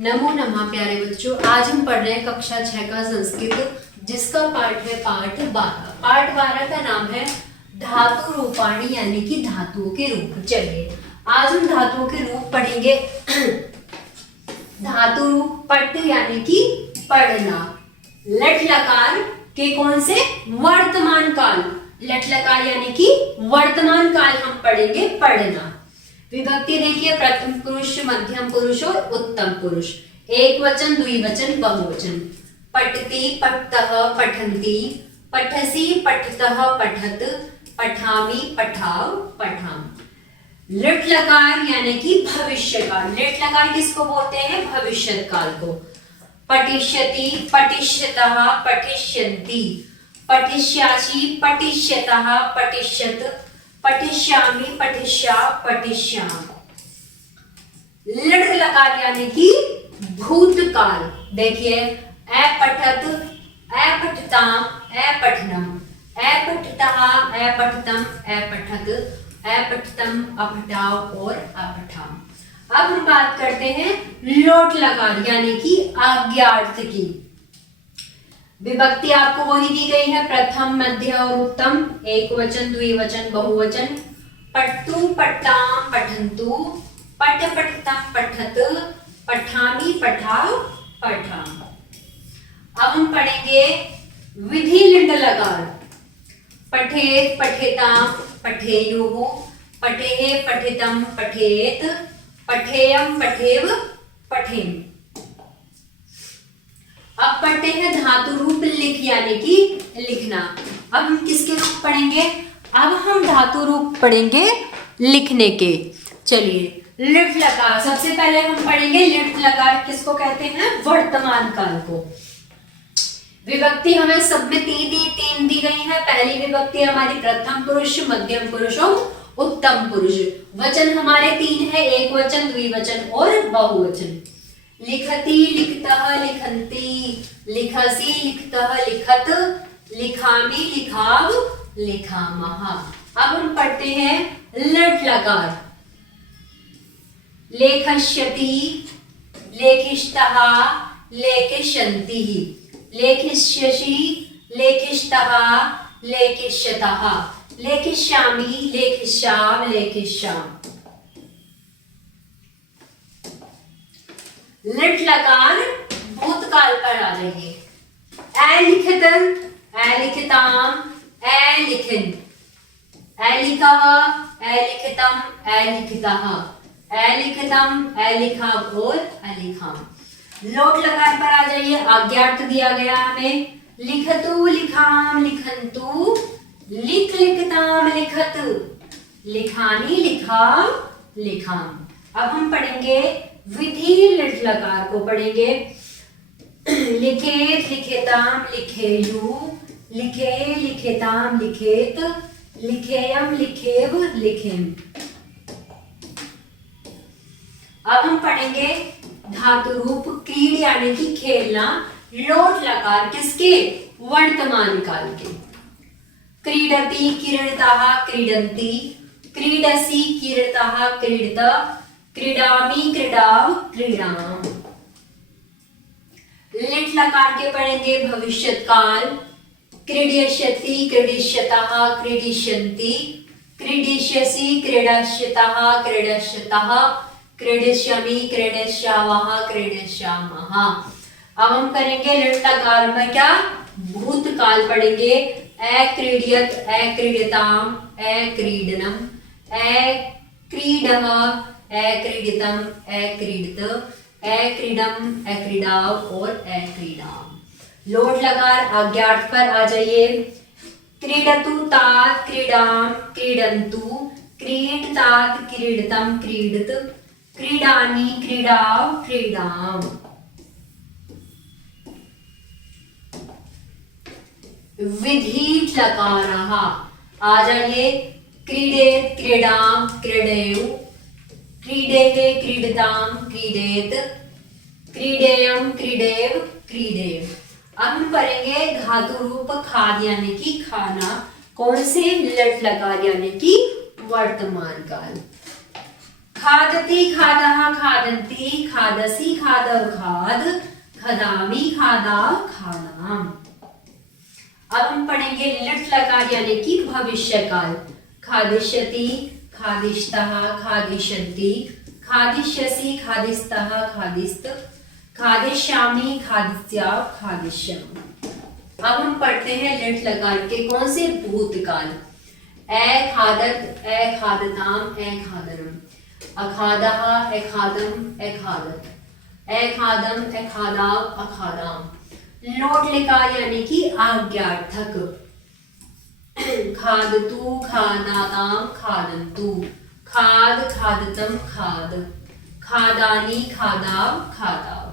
नमो नमः प्यारे बच्चों, आज हम पढ़ रहे हैं कक्षा 6 का संस्कृत, जिसका पाठ है पाठ 12। पाठ 12 का नाम है धातु रूपाणी, यानी कि धातुओं के रूप। चलिए आज हम धातुओं के रूप पढ़ेंगे। धातु रूप पट यानी कि पढ़ना। लट लकार के कौन से? वर्तमान काल। लट लकार यानी कि वर्तमान काल हम पढ़ेंगे पढ़ना। विभक्ति देखिए, प्रथम पुरुष, मध्यम पुरुष और उत्तम पुरुष। एक वचन, द्विवचन, बहुवचन। पठति, पठतः, पठन्ति, पठसि, पठतः, पठत, पठामि, पठाव, पठाम। लट लकार यानी कि भविष्य काल। लट लकार किसको बोलते हैं? भविष्य काल को। पठिष्यति, पठिष्यतः, पठिष्यन्ति, पठिष्यासि, पठिष्यतः, पठिष्यत, पठिष्यामि, पठिष्या, पठिष्याम। लट लकार यानी कि भूतकाल। देखिए, अपठत, अपठताम, अपठनम, अपठतः, अपठतम, अपठत, अपठतम, अपठाव और अपठाम। अब हम बात करते हैं लोट लकार यानी कि आज्ञार्थ की। विभक्ति आपको वही दी गई है, प्रथम, मध्य और उत्तम। एक वचन, द्विवचन, बहुवचन। पठतु, पठताम, पठन्तु, पठ, पठतम, पठत, पठामि, पठाव, पठाम। अब हम पढ़ेंगे विधि लिंग लकार। पठेत, पठेताम, पठेयुः, पठेः, पठितम, पठेत, पठेयम, पठेव, पठेम। अब पढ़ते हैं धातु रूप लिख यानी कि लिखना। अब हम किसके रूप पढ़ेंगे? अब हम धातु रूप पढ़ेंगे लिखने के। चलिए, लिट लकार सबसे पहले हम पढ़ेंगे। लिट लकार किसको कहते हैं? वर्तमान काल को। विभक्ति हमें सब में तीन दी गई है। पहली विभक्ति हमारी प्रथम पुरुष, मध्यम पुरुष और उत्तम पुरुष। वचन हमारे 3 है, एक वचन, द्विवचन और बहुवचन। लिखति, लिखतः, लिखन्ति, लिखसि, लिखतः, लिखत, लिखामि, लिखाव, लिखामः। अब हम पढ़ते हैं लट लकार। लेखष्यति, लेखिष्टः, लेखिष्यन्ति, लेखिष्यसि, लेखिष्टः, लेखिष्यतः, लेखिष्यामि, लेखिष्याम, लेखिष्याम। लिट लकार भूतकाल पर आ जाइए। अलिखित, अलिखिताम, अलिखिन, अलिखः, अलिखितम, अलिखितः, अलिखितम, अलिखाव और अलिखाम। लोट लकार पर आ जाइए। आज्ञार्थ दिया गया हमें। लिखतु, लिखाम, लिखन्तु, लिख, लिखताम, लिखत, लिखानी, लिखाव, लिखाम। अब हम पढ़ेंगे विधि लिट लकार को पढ़ेंगे। लिखेत, लिखेताम, लिखेयु, लिखे, लिखेताम, लिखेत, लिखेयम, लिखेव, लिखेम। अब हम पढ़ेंगे धातु रूप क्रीड यानी कि खेलना। लोट लकार किसके? वर्तमान काल के। क्रीडति, क्रीडतः, क्रीडन्ति, क्रीडसि, क्रीडतः, क्रीडत, क्रीडामि, क्रीडाव, क्रीडाम। लिट लकार के पढ़ेंगे भविष्य काल। क्रीडिष्यति, क्रीडिष्यतः, क्रीडिष्यन्ति, क्रीडिष्यसि, क्रीडष्यतः, क्रीडष्यतः, क्रीडिष्यामि, क्रीडिष्यावः, क्रीडिष्यामः। अब हम करेंगे लिट लकार में क्या? भूतकाल पढ़ेंगे। अक्रीड्यत, अक्रीड्यताम, अक्रीडनम, अक्रीडः, अक्रीडितम, अक्रीडित, अक्रीडम, अक्रीडाव और अक्रीडाम। लोट लकार आज्ञार्थ पर आ जाइए। क्रीडतु, तात, क्रीडाम, क्रीडन्तु, क्रीडतात, क्रीडतम, क्रीडत, क्रीडानि, क्रीडाव, क्रीडाम। विधि लकारः आ जाइए। क्रीडेत, क्रीडाम, क्रीडेयु, क्रीडेते, क्रीडताम, क्रीडेत, क्रीडेयम, क्रीडेव, क्रीडेव। अब हम पढ़ेंगे धातु रूप खाद यानी कि खाना। कौन से? लट लकार यानी कि वर्तमान काल। खादति खादः खादन्ति खादसि खादौ खाद खदामि खादा खादाम। अब हम पढ़ेंगे लिट लकार यानी कि भविष्य काल। खादिष्यति खादिष्यतः खादिष्यन्ति खादिष्यसि खादिस्तः खादिस्त खादिष्यामि खादिष्या खादिष्यामि। अब हम पढ़ते हैं लिट लकार के कौन से भूतकाल। ए खादत ए खादताम ए खादरम अखादः एखादम एखादत एखादम एखादाव अखादाम। लोट लकार यानी कि आज्ञार्थक। खादतु खादाताम खादन्तु खाद खादतम खाद खादानी खादाव खादाव।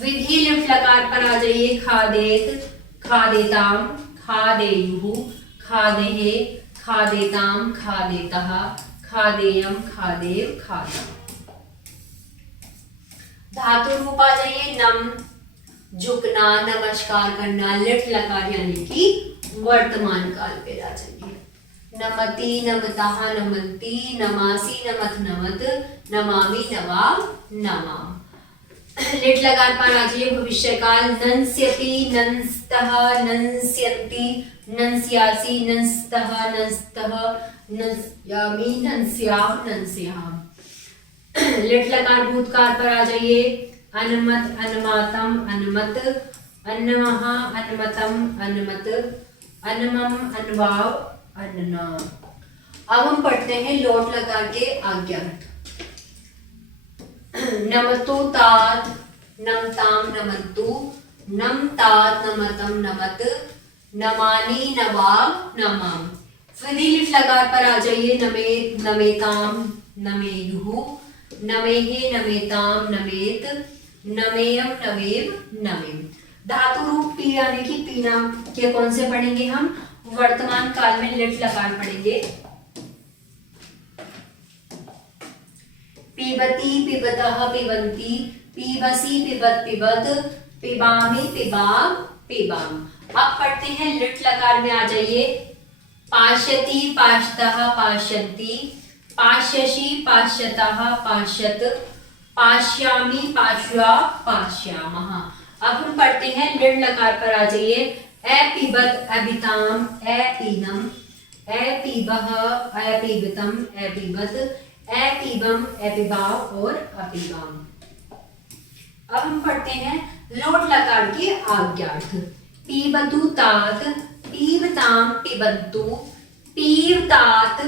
विधि लिट लकार पर आ जाइए। खादेत खादेताम खादेयुः खादेहे खादेताम खादेतः खादेयम खादेव खादा। धातु रूप आ जाइए। नम झुकना नमस्कार करना। लिट लकार यानी कि वर्तमान काल पे आ जाइए। नमति नमतः नमन्ति नमासि नमत नमत नमामि नवा नमाम। लिट लकार पर आ जाइए भविष्य काल। नंस्यति नंस्तः नंस्यन्ति नंस्यासि नंस्तः नंस्तः नंस्यामि नंस्याम नंस्याम। लिट लकार भूतकाल पर आ जाइए। अनुमत अनुमातम अनुमत अन्नमः अनुमतम अनुमत अन्नमम अन्वाव अन्ना। अब हम पढ़ते हैं लोट लकार के आज्ञार्थ। नमतु तात नमताम नमन्तु नम तात नमतम नमत नमानि नवाव नमाम। विधि लिट लकार पर आ जाइए। नमे नमेताम नमेयुः नमेहे नमेताम नमेत नमेयम नमेव नमेम। धातु रूप पी यानी कि पीना के कौन से पढ़ेंगे हम। वर्तमान काल में लिट लकार पढ़ेंगे। पीबती पिबतः पिबन्ति पीबसि पिबत पिबत पिबामि पिबाम पिबाम। अब पढ़ते हैं लिट लकार में आ जाइए। पाश्यति पाश्यतः पाश्यन्ति पाश्यसि पाश्यतः पाश्यत पाश्यामि पाश्या पाश्यामः। अब हम पढ़ते हैं लिट लकार पर आ जाइए। ए पिबत अबिताम ए पीनम ए पीबह ए पीबतम ए पीबत ए पीबम ए पिबाव और अपिबाम। अब हम पढ़ते हैं लोट लकार के आज्ञार्थ। पीबतु तात पीबताम पिबन्तु पीबतात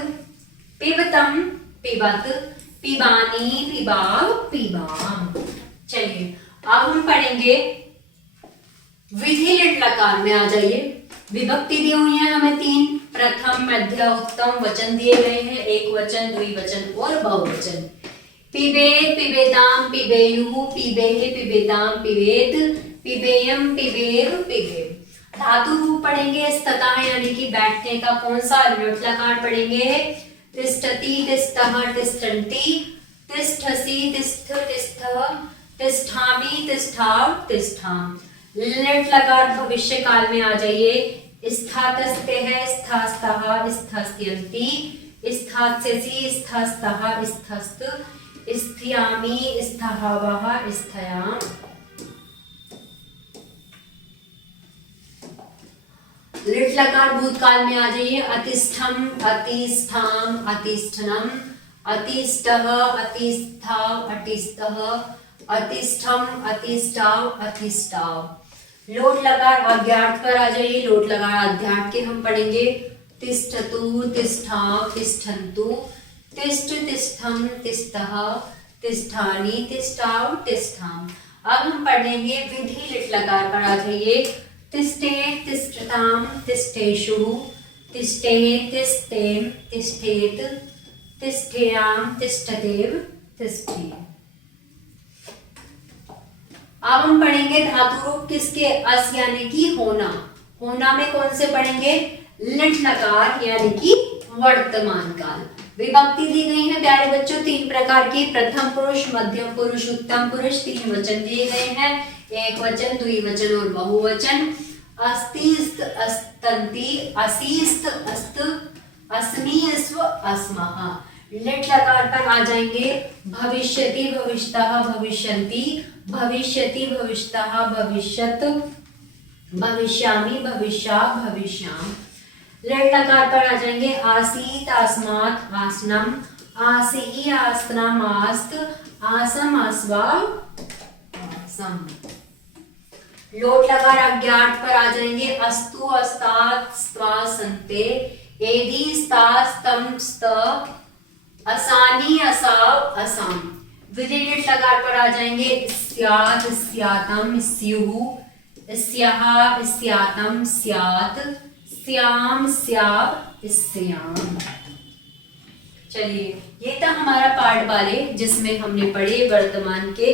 पिबतम पिबत पिबानी पिबाव पिबाम। चलिए अब हम पढ़ेंगे विधि लिट लकार में आ जाइए। विभक्ति दी हुई है हमें 3। प्रथम मध्य उत्तम वचन दिए गए हैं। एक वचन द्विवचन और बहुवचन। पिबेत पिबेताम पिबेयुः पिबेहे पिबेताम पिबेत पिबेयम पिबेव पिबेव। धातु रूप पढ़ेंगे। स्तः यानी कि बैठने का कौन सा लिट लकार पढ़ेंगे। तिष्ठति तिष्ठः तिष्ठन्ति तिष्ठसि तिष्ठ तिष्ठः तिष्ठामि तिष्ठाव तिष्ठाम। लिट लकार भविष्य काल में आ जाइए। स्थातस्तेः स्थास्तः स्थस्यन्ति स्थास्यसि स्थस्तः स्थस्त स्थियामि स्थहावः स्थयाम। लिट लकार भूतकाल में आ जाइए। अतिष्ठम अतिष्ठाम अतिष्ठनम अतिष्ठः अतिष्ठाव अतिष्ठः अतिष्ठम अतिष्ठाव अतिष्ठाव। लोट लकार आज्ञार्थ पर आ जाइए। लोट लकार आध्यार्थ के हम पढ़ेंगे। तिष्ठतु तिष्ठाव तिष्ठन्तु तिष्ठ तिष्ठम तिष्ठः तिष्ठानि तिष्ठाव तिष्ठाम। अब हम पढ़ेंगे विधि लिट लकार पर आ जाइए। तिष्ठेत तिष्ठताम तिष्ठेषु तिष्ठेत तिष्ठेम तिष्ठेत तिष्ठेयाम तिष्ठतेव तिष्ठेय। अब हम पढ़ेंगे धातु रूप किसके। अस यानी कि होना। होना में कौन से पढ़ेंगे। लिट लकार यानी कि वर्तमान काल। विभक्ति दी गई है प्यारे बच्चों 3 प्रकार की। प्रथम पुरुष मध्यम पुरुष उत्तम पुरुष। 3 वचन दिए गए हैं। एक वचन द्विवचन और बहुवचन। अस्तिस्त अस्तंति असीस्त अस्त अस्मि अस्व अस्मः। लट लकार पर आ जाएंगे भविष्यति भविष्यतः भविष्यन्ति, भविष्यति भविष्यतः भविष्यत, भविष्यामि भविष्या भविष्याम। लट लकार पर आ जाएंगे आसीत आसमात आसनम, आसी आसनम आस्त, आसम आसवा आसम। लोट लकार अज्ञात पर आ जाएंगे अस्तु अस्तात स्त्वा संते, एदी स्ता स्तम स्त, असानी असाव असम। विधिलिट लकार पर आ जाएंगे स्यात स्यातम स्युः, स्याः स्यातम स्यात, स्याम स्याव स्याम। चलिए ये था हमारा पार्ट वाले जिसमें हमने पढ़े वर्तमान के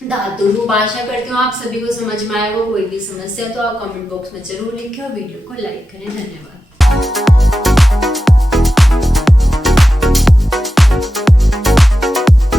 धातु रूप। आशा करती हूँ आप सभी को समझ में आया हो। कोई भी समस्या तो आप कमेंट बॉक्स में जरूर लिखें और वीडियो को लाइक करें। धन्यवाद।